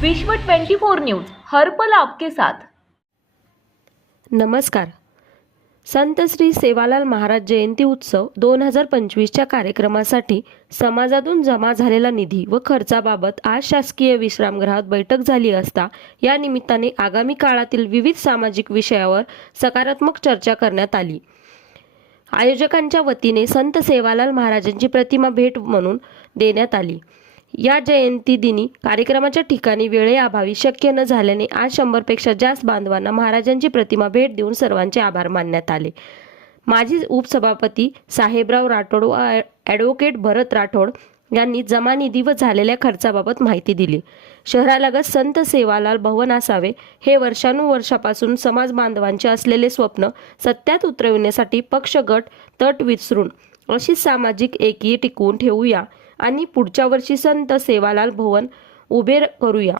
विश्व 24 न्यूज हर्पल आपके साथ. नमस्कार. संत श्री सेवालाल महाराज जयंती उत्सव दोन हजार पंचवीसच्या कार्यक्रमासाठी समाजातून जमा झालेला निधी व खर्चाबाबत आज शासकीय विश्रामगृहात बैठक झाली असता या निमित्ताने आगामी काळातील विविध सामाजिक विषयावर सकारात्मक चर्चा करण्यात आली. आयोजकांच्या वतीने संत सेवालाल महाराजांची प्रतिमा भेट म्हणून देण्यात आली. या जयंती दिनी कार्यक्रमाच्या ठिकाणी वेळेअभावी शक्य न झाल्याने आज शंभरपेक्षा जास्त बांधवांना महाराजांची प्रतिमा भेट देऊन सर्वांचे आभार मानण्यात आले. माजी उपसभापती साहेबराव राठोड व ॲडव्होकेट भरत राठोड यांनी जमा निधी व झालेल्या खर्चाबाबत माहिती दिली. शहरालगत संत सेवालाल भवन असावे हे वर्षानुवर्षापासून समाज बांधवांचे असलेले स्वप्न सत्यात उतरविण्यासाठी पक्षगट तट विसरून अशी सामाजिक एकी टिकवून ठेवूया. आणि पुढच्या वर्षी संत सेवालाल भवन उभे करूया.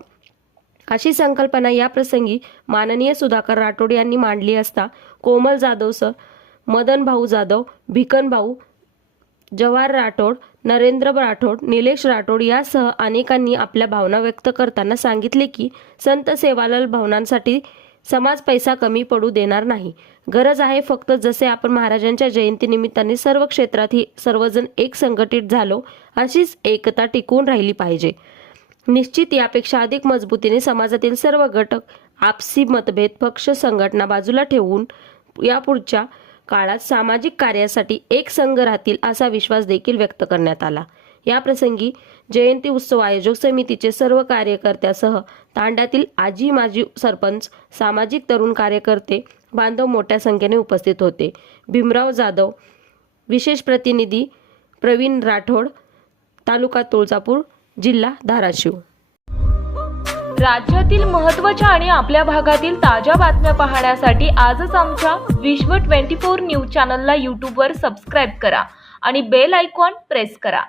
अशी संकल्पना या प्रसंगी माननीय सुधाकर राठोड यांनी मांडली असता कोमल जाधव सर मदन भाऊ जाधव भिकन भाऊ जवाहर राठोड नरेंद्र राठोड निलेश राठोड यासह अनेकांनी आपल्या भावना व्यक्त करताना सांगितले की संत सेवालाल भवनांसाठी समाज पैसा कमी पडू देणार नाही. गरज आहे फक्त जसे आपण महाराजांच्या जयंतीनिमित्ताने सर्व क्षेत्रातही सर्वजण एक संघटित झालो अशीच एकता टिकून राहिली पाहिजे. निश्चित यापेक्षा अधिक मजबूतीने समाजातील सर्व घटक आपसी मतभेद पक्ष संघटना बाजूला ठेवून यापुढच्या काळात सामाजिक कार्यासाठी एक संघ राहतील असा विश्वास देखील व्यक्त करण्यात आला. या प्रसंगी जयंती उत्सव आयोजक समितीचे सर्व कार्यकर्त्यासह तांड्यातील आजी माजी सरपंच सामाजिक तरुण कार्यकर्ते बांधव मोठ्या संख्येने उपस्थित होते. भीमराव जाधव विशेष प्रतिनिधी प्रवीण राठोड तालुका तुळजापूर जिल्हा धाराशिव. राज्यातील महत्त्वाच्या आणि आपल्या भागातील ताज्या बातम्या पाहण्यासाठी आजच आमच्या विश्व 24 न्यूज चॅनलला यूट्यूबवर सबस्क्राईब करा आणि बेल आयकॉन प्रेस करा.